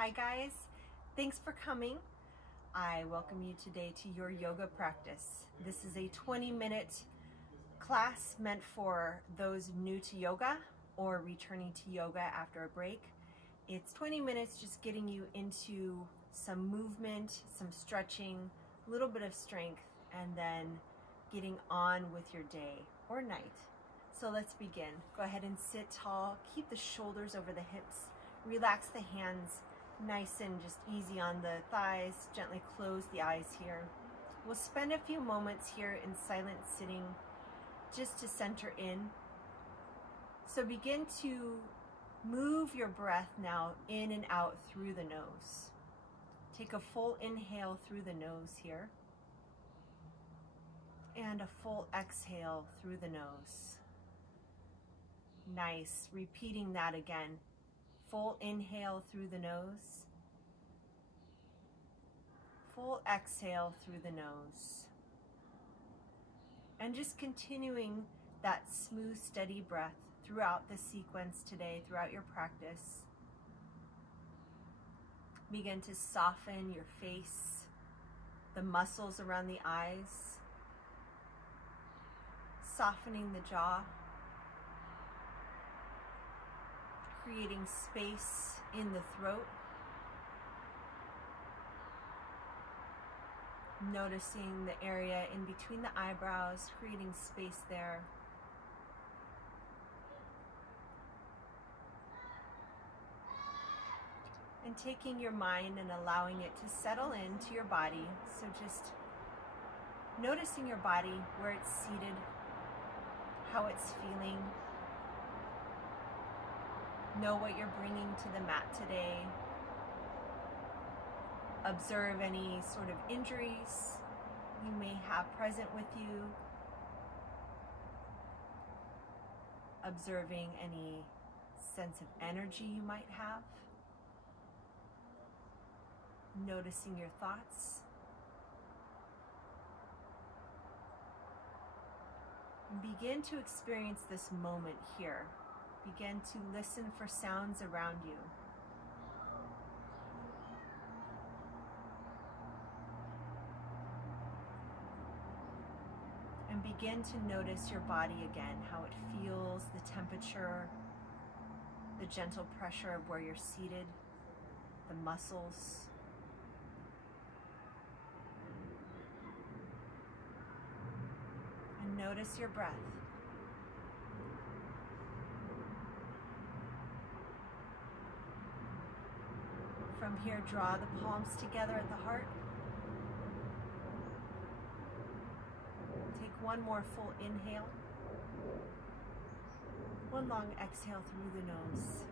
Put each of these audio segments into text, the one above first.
Hi guys, thanks for coming. I welcome you today to your yoga practice. This is a 20-minute class meant for those new to yoga or returning to yoga after a break. It's 20 minutes just getting you into some movement, some stretching, a little bit of strength, and then getting on with your day or night. So let's begin. Go ahead and sit tall, keep the shoulders over the hips, relax the hands, nice and just easy on the thighs, gently close the eyes here. We'll spend a few moments here in silent sitting just to center in. So begin to move your breath now in and out through the nose. Take a full inhale through the nose here and a full exhale through the nose. Nice, repeating that again. Full inhale through the nose. Full exhale through the nose. And just continuing that smooth, steady breath throughout the sequence today, throughout your practice. Begin to soften your face, the muscles around the eyes, softening the jaw, creating space in the throat, noticing the area in between the eyebrows, creating space there. And taking your mind and allowing it to settle into your body. So just noticing your body, where it's seated, how it's feeling. Know what you're bringing to the mat today. Observe any sort of injuries you may have present with you. Observing any sense of energy you might have. Noticing your thoughts. And begin to experience this moment here. Begin to listen for sounds around you. And begin to notice your body again, how it feels, the temperature, the gentle pressure of where you're seated, the muscles. And notice your breath. From here, draw the palms together at the heart. Take one more full inhale. One long exhale through the nose.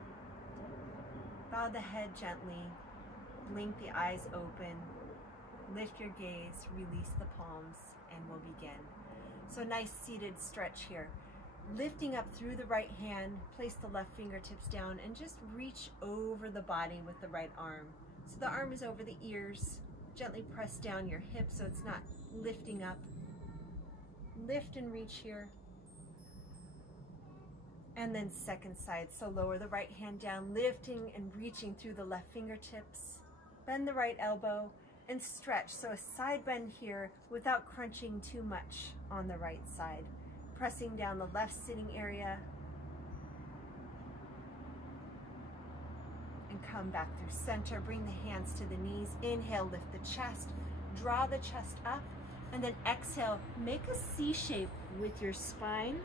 Bow the head gently. Blink the eyes open. Lift your gaze, release the palms, and we'll begin. So nice seated stretch here. Lifting up through the right hand, place the left fingertips down and just reach over the body with the right arm. So the arm is over the ears. Gently press down your hips so it's not lifting up. Lift and reach here. And then second side. So lower the right hand down, lifting and reaching through the left fingertips. Bend the right elbow and stretch. So a side bend here without crunching too much on the right side. Pressing down the left sitting area. And come back through center. Bring the hands to the knees. Inhale, lift the chest. Draw the chest up. And then exhale, make a C shape with your spine.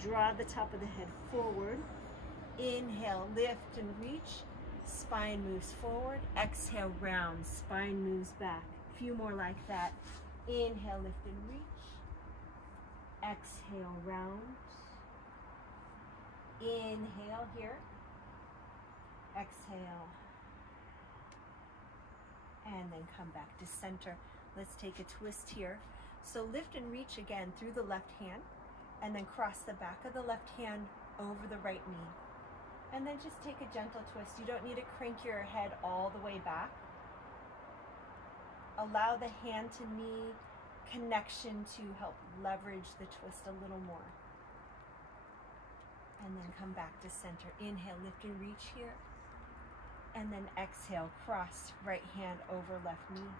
Draw the top of the head forward. Inhale, lift and reach. Spine moves forward. Exhale, round. Spine moves back. A few more like that. Inhale, lift and reach. Exhale, round. Inhale here. Exhale. And then come back to center. Let's take a twist here. So lift and reach again through the left hand, and then cross the back of the left hand over the right knee. And then just take a gentle twist. You don't need to crank your head all the way back. Allow the hand to knee connection to help leverage the twist a little more. And then come back to center. Inhale, lift and reach here. And then exhale, cross right hand over left knee.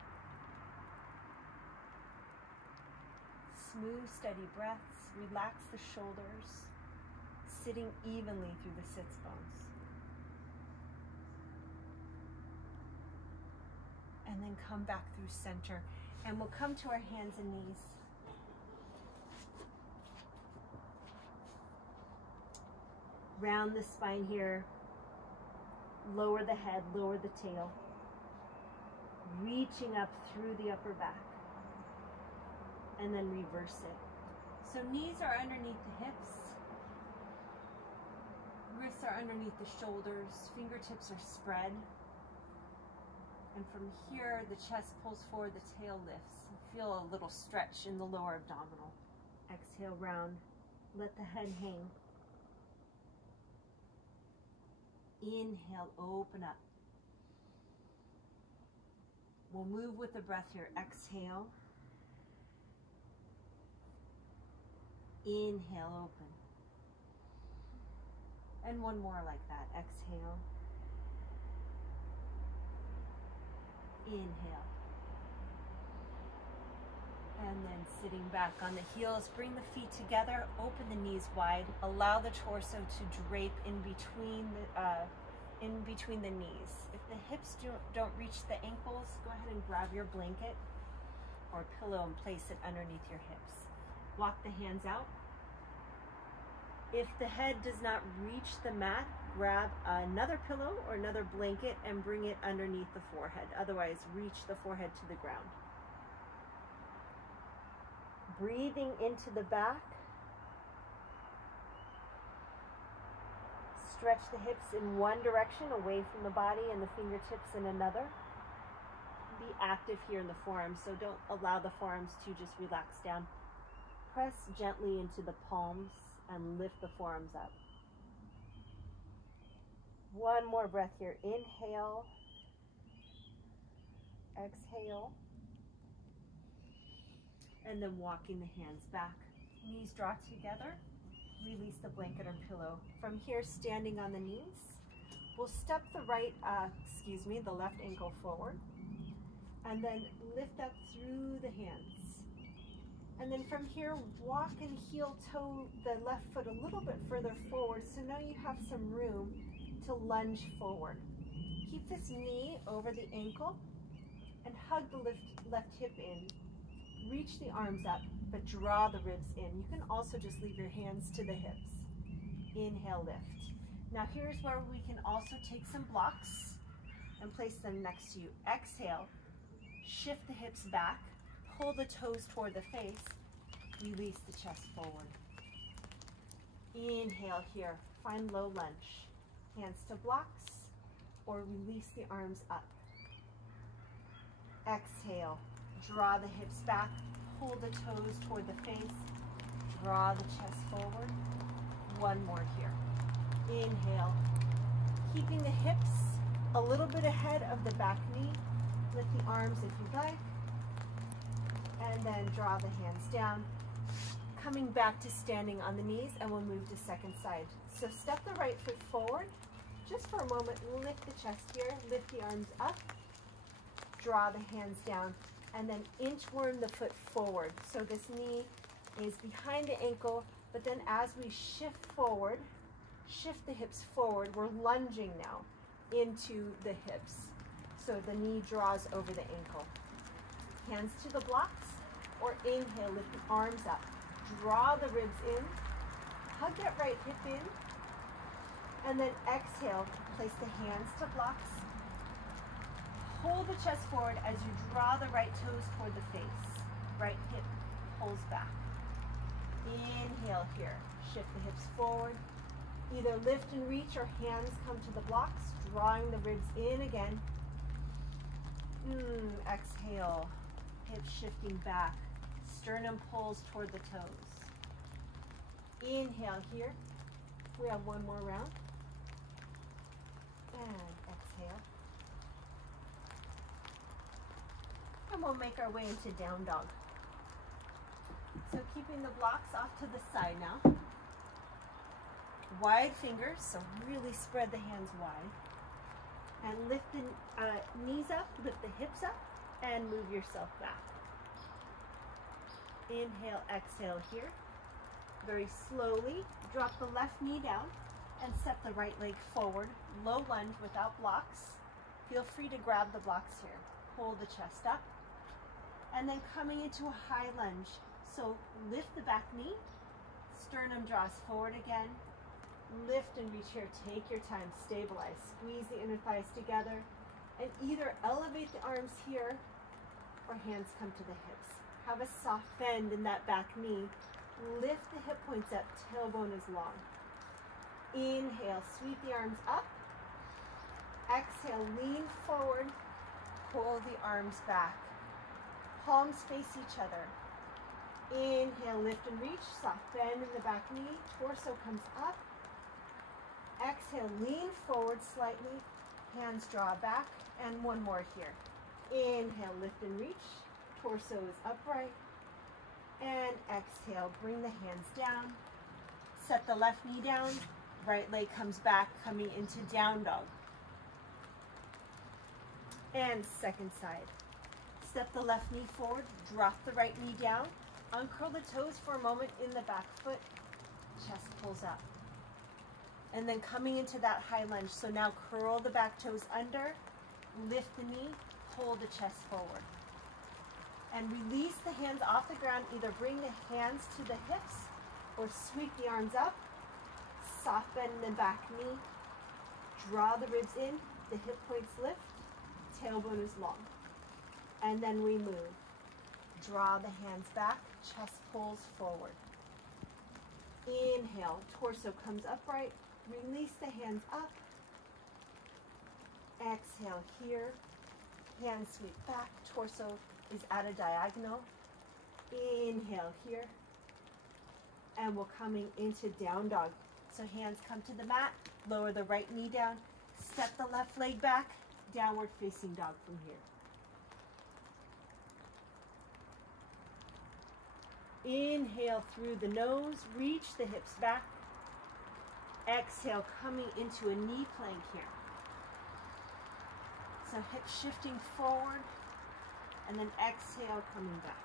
Smooth, steady breaths. Relax the shoulders, sitting evenly through the sits bones. And then come back through center. And we'll come to our hands and knees. Round the spine here. Lower the head, lower the tail. Reaching up through the upper back. And then reverse it. So knees are underneath the hips. Wrists are underneath the shoulders. Fingertips are spread. And from here, the chest pulls forward, the tail lifts. Feel a little stretch in the lower abdominal. Exhale, round. Let the head hang. Inhale, open up. We'll move with the breath here. Exhale. Inhale, open. And one more like that. Exhale. Inhale. And then sitting back on the heels, bring the feet together, open the knees wide, allow the torso to drape in between the knees. If the hips don't reach the ankles, go ahead and grab your blanket or pillow and place it underneath your hips. Walk the hands out. If the head does not reach the mat, grab another pillow or another blanket and bring it underneath the forehead. Otherwise, reach the forehead to the ground. Breathing into the back. Stretch the hips in one direction away from the body and the fingertips in another. Be active here in the forearms, so don't allow the forearms to just relax down. Press gently into the palms and lift the forearms up. One more breath here. Inhale. Exhale. And then walking the hands back. Knees draw together. Release the blanket or pillow. From here, standing on the knees, we'll step the the left ankle forward. And then lift up through the hands. And then from here, walk and heel toe the left foot a little bit further forward. So now you have some room to lunge forward. Keep this knee over the ankle and hug the left hip in. Reach the arms up, but draw the ribs in. You can also just leave your hands to the hips. Inhale, lift. Now here's where we can also take some blocks and place them next to you. Exhale, shift the hips back, pull the toes toward the face, release the chest forward. Inhale here, find low lunge. Hands to blocks or release the arms up. Exhale, draw the hips back, pull the toes toward the face, draw the chest forward. One more here. Inhale, keeping the hips a little bit ahead of the back knee. Lift the arms if you'd like. And then draw the hands down. Coming back to standing on the knees, and we'll move to second side. So step the right foot forward. Just for a moment, lift the chest here, lift the arms up, draw the hands down, and then inchworm the foot forward. So this knee is behind the ankle, but then as we shift forward, shift the hips forward, we're lunging now into the hips. So the knee draws over the ankle. Hands to the blocks, or inhale, lift the arms up. Draw the ribs in, hug that right hip in, and then exhale, place the hands to blocks. Hold the chest forward as you draw the right toes toward the face. Right hip pulls back. Inhale here, shift the hips forward. Either lift and reach or hands come to the blocks, drawing the ribs in again. Exhale, hips shifting back. Sternum pulls toward the toes. Inhale here. We have one more round. And exhale. And we'll make our way into down dog. So keeping the blocks off to the side now. Wide fingers, so really spread the hands wide. And lift the knees up, lift the hips up, and move yourself back. Inhale, exhale here. Very slowly, drop the left knee down and step the right leg forward. Low lunge without blocks. Feel free to grab the blocks here. Hold the chest up. And then coming into a high lunge. So lift the back knee, sternum draws forward again. Lift and reach here, take your time, stabilize. Squeeze the inner thighs together and either elevate the arms here or hands come to the hips. Have a soft bend in that back knee. Lift the hip points up, tailbone is long. Inhale, sweep the arms up. Exhale, lean forward, pull the arms back. Palms face each other. Inhale, lift and reach, soft bend in the back knee, torso comes up. Exhale, lean forward slightly, hands draw back, and one more here. Inhale, lift and reach, torso is upright. And exhale, bring the hands down. Set the left knee down, right leg comes back, coming into down dog. And second side. Step the left knee forward, drop the right knee down, uncurl the toes for a moment in the back foot, chest pulls up. And then coming into that high lunge, so now curl the back toes under, lift the knee, pull the chest forward. And release the hands off the ground, either bring the hands to the hips or sweep the arms up, soft bend in the back knee, draw the ribs in, the hip points lift, tailbone is long. And then we move. Draw the hands back, chest pulls forward. Inhale, torso comes upright, release the hands up. Exhale here, hands sweep back, torso is at a diagonal. Inhale here, and we're coming into down dog. So hands come to the mat, lower the right knee down, step the left leg back, downward facing dog from here. Inhale through the nose, reach the hips back. Exhale, coming into a knee plank here. So hips shifting forward, and then exhale, coming back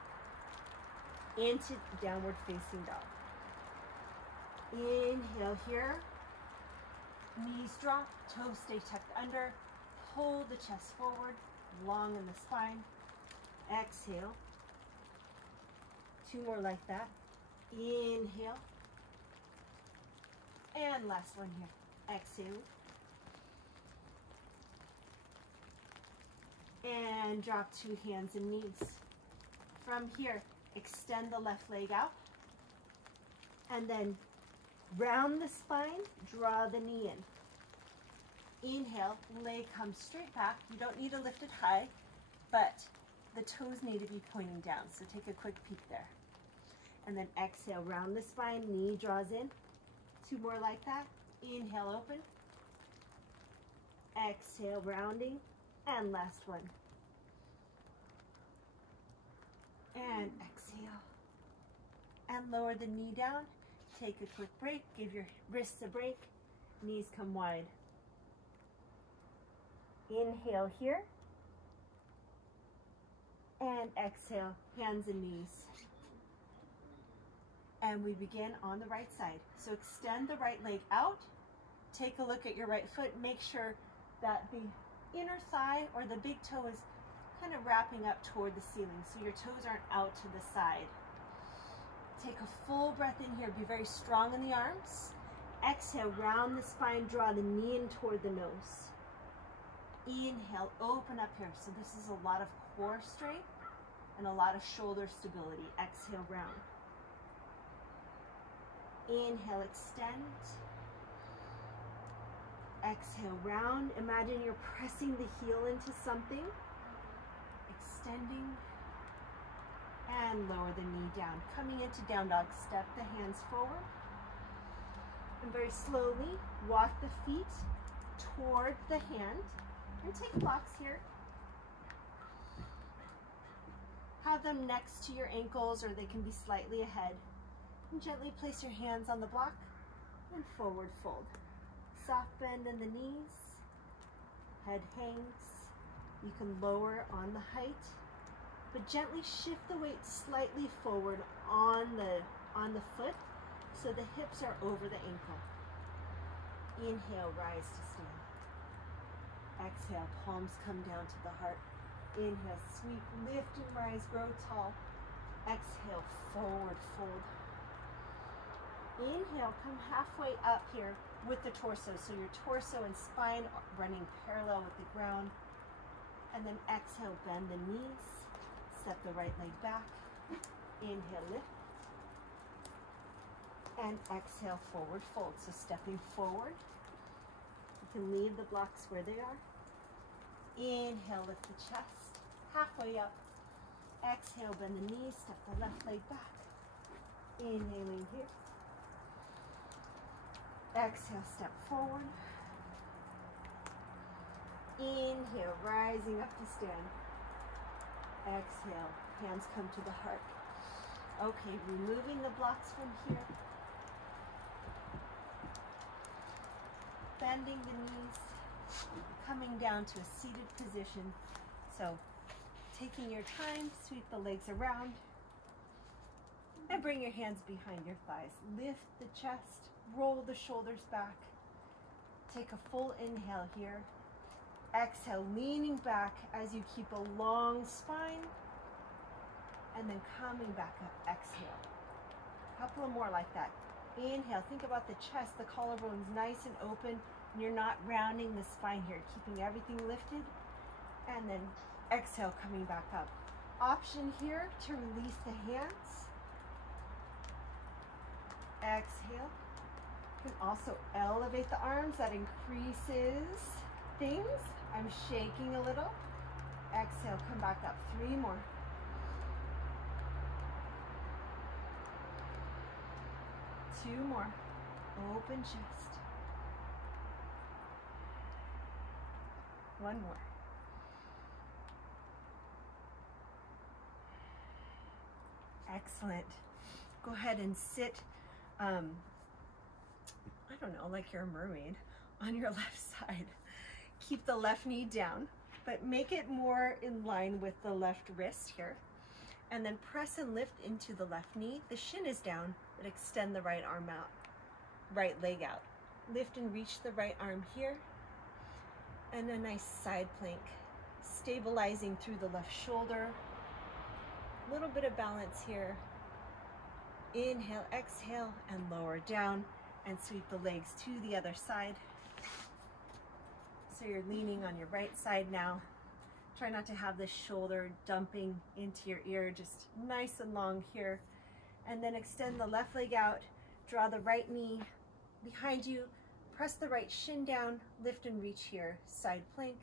into downward facing dog. Inhale here, knees drop, toes stay tucked under, pull the chest forward, long in the spine. Exhale. Two more like that. Inhale. And last one here. Exhale. And drop two hands and knees. From here, extend the left leg out. And then round the spine, draw the knee in. Inhale, leg comes straight back. You don't need to lift it high, but the toes need to be pointing down. So take a quick peek there. And then exhale, round the spine, knee draws in. Two more like that. Inhale, open. Exhale, rounding. And last one. And exhale. And lower the knee down. Take a quick break. Give your wrists a break. Knees come wide. Inhale here. And exhale, hands and knees. And we begin on the right side. So extend the right leg out. Take a look at your right foot. Make sure that the inner thigh or the big toe is kind of wrapping up toward the ceiling, so your toes aren't out to the side. Take a full breath in here. Be very strong in the arms. Exhale, round the spine, draw the knee in toward the nose. Inhale, open up here. So this is a lot of core strength and a lot of shoulder stability. Exhale, round. Inhale, extend. Exhale, round. Imagine you're pressing the heel into something. Extending. And lower the knee down. Coming into down dog, step the hands forward. And very slowly, walk the feet toward the hand. And take blocks here. Have them next to your ankles, or they can be slightly ahead. And gently place your hands on the block and forward fold. Soft bend in the knees. head hangs. You can lower on the height, but gently shift the weight slightly forward on the foot so the hips are over the ankle. Inhale, rise to stand. Exhale, palms come down to the heart. Inhale, sweep, lift and rise, grow tall. Exhale, forward fold. Inhale, come halfway up here with the torso. So your torso and spine are running parallel with the ground. And then exhale, bend the knees. Step the right leg back. Inhale, lift. And exhale, forward fold. So stepping forward. You can leave the blocks where they are. Inhale, lift the chest. Halfway up. Exhale, bend the knees. Step the left leg back. Inhaling here. Exhale, step forward. Inhale, rising up to stand. Exhale, hands come to the heart. Okay, removing the blocks from here. Bending the knees, coming down to a seated position. So, taking your time, sweep the legs around, and bring your hands behind your thighs. Lift the chest, roll the shoulders back. Take a full inhale here. Exhale, leaning back as you keep a long spine, and then coming back up. Exhale. A couple of more like that. Inhale, think about the chest, the collarbone's nice and open, and you're not rounding the spine here, keeping everything lifted. And then exhale, coming back up. Option here to release the hands. Exhale. You can also elevate the arms. That increases things. I'm shaking a little. Exhale, come back up. 3 more. 2 more. Open chest. 1 more. Excellent. Go ahead and sit, I don't know, like you're a mermaid on your left side. Keep the left knee down, but make it more in line with the left wrist here. And then press and lift into the left knee. The shin is down, but extend the right arm out, right leg out. Lift and reach the right arm here. And a nice side plank, stabilizing through the left shoulder. A little bit of balance here. Inhale, exhale, and lower down, and sweep the legs to the other side. So you're leaning on your right side now. Try not to have the shoulder dumping into your ear, just nice and long here. And then extend the left leg out, draw the right knee behind you, press the right shin down, lift and reach here, side plank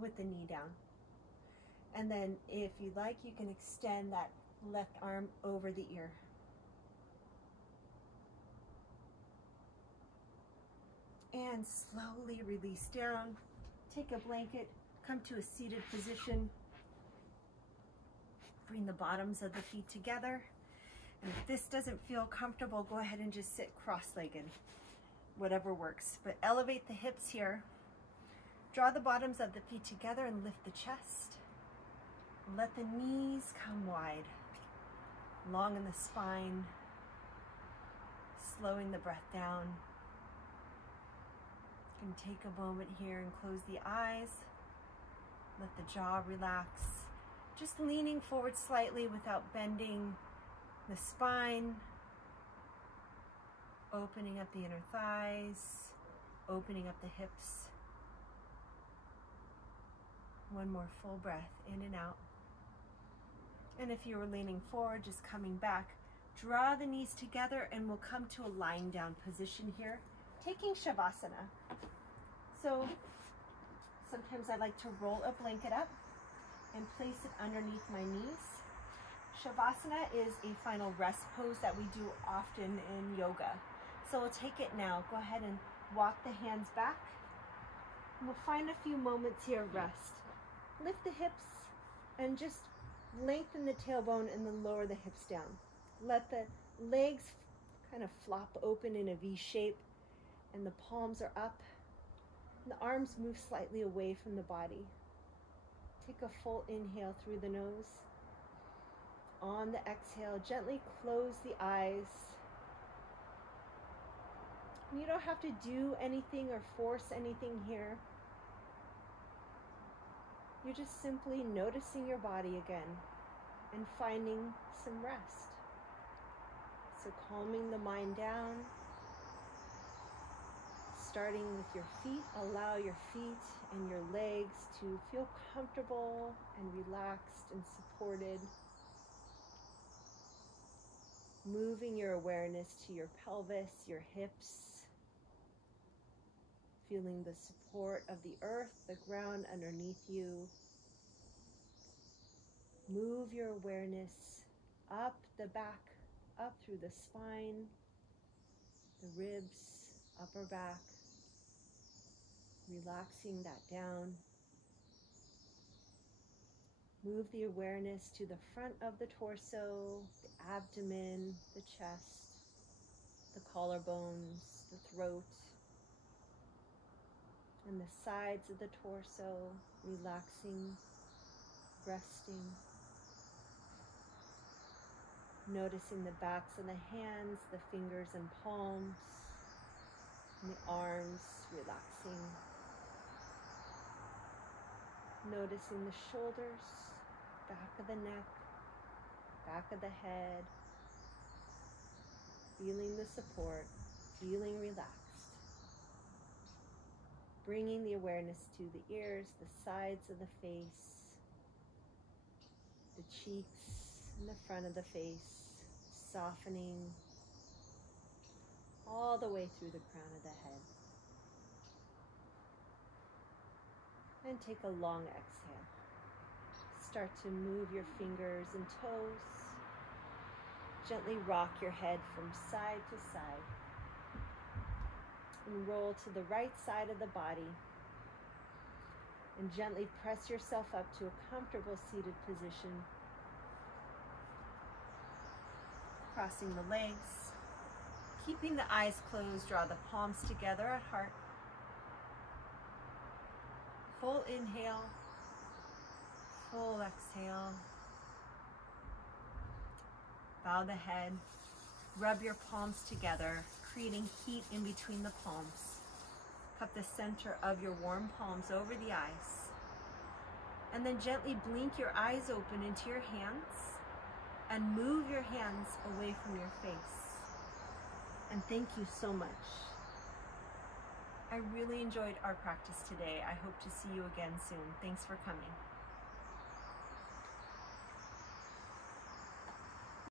with the knee down. And then if you like, you can extend that left arm over the ear. And slowly release down. Take a blanket, come to a seated position. Bring the bottoms of the feet together. And if this doesn't feel comfortable, go ahead and just sit cross-legged, whatever works. But elevate the hips here. Draw the bottoms of the feet together and lift the chest. Let the knees come wide, long in the spine, slowing the breath down. You can take a moment here and close the eyes. Let the jaw relax. Just leaning forward slightly without bending the spine. Opening up the inner thighs, opening up the hips. 1 more full breath in and out. And if you were leaning forward, just coming back, draw the knees together and we'll come to a lying down position here, taking Shavasana. So sometimes I like to roll a blanket up and place it underneath my knees. Shavasana is a final rest pose that we do often in yoga. So we'll take it now. Go ahead and walk the hands back. And we'll find a few moments here of rest. Lift the hips and just lengthen the tailbone and then lower the hips down. Let the legs kind of flop open in a V shape and the palms are up. The arms move slightly away from the body. Take a full inhale through the nose. On the exhale, gently close the eyes. You don't have to do anything or force anything here. You're just simply noticing your body again and finding some rest. So calming the mind down. Starting with your feet, allow your feet and your legs to feel comfortable and relaxed and supported. Moving your awareness to your pelvis, your hips. Feeling the support of the earth, the ground underneath you. Move your awareness up the back, up through the spine, the ribs, upper back. Relaxing that down. Move the awareness to the front of the torso, the abdomen, the chest, the collarbones, the throat, and the sides of the torso, relaxing, resting. Noticing the backs of the hands, the fingers and palms, and the arms, relaxing. Noticing the shoulders, back of the neck, back of the head. Feeling the support, feeling relaxed. Bringing the awareness to the ears, the sides of the face, the cheeks and the front of the face, softening all the way through the crown of the head. And take a long exhale. Start to move your fingers and toes. Gently rock your head from side to side. And roll to the right side of the body. And gently press yourself up to a comfortable seated position. Crossing the legs. Keeping the eyes closed, draw the palms together at heart. Full inhale, full exhale. Bow the head, rub your palms together, creating heat in between the palms. Cup the center of your warm palms over the eyes. And then gently blink your eyes open into your hands and move your hands away from your face. And thank you so much. I really enjoyed our practice today. I hope to see you again soon. Thanks for coming.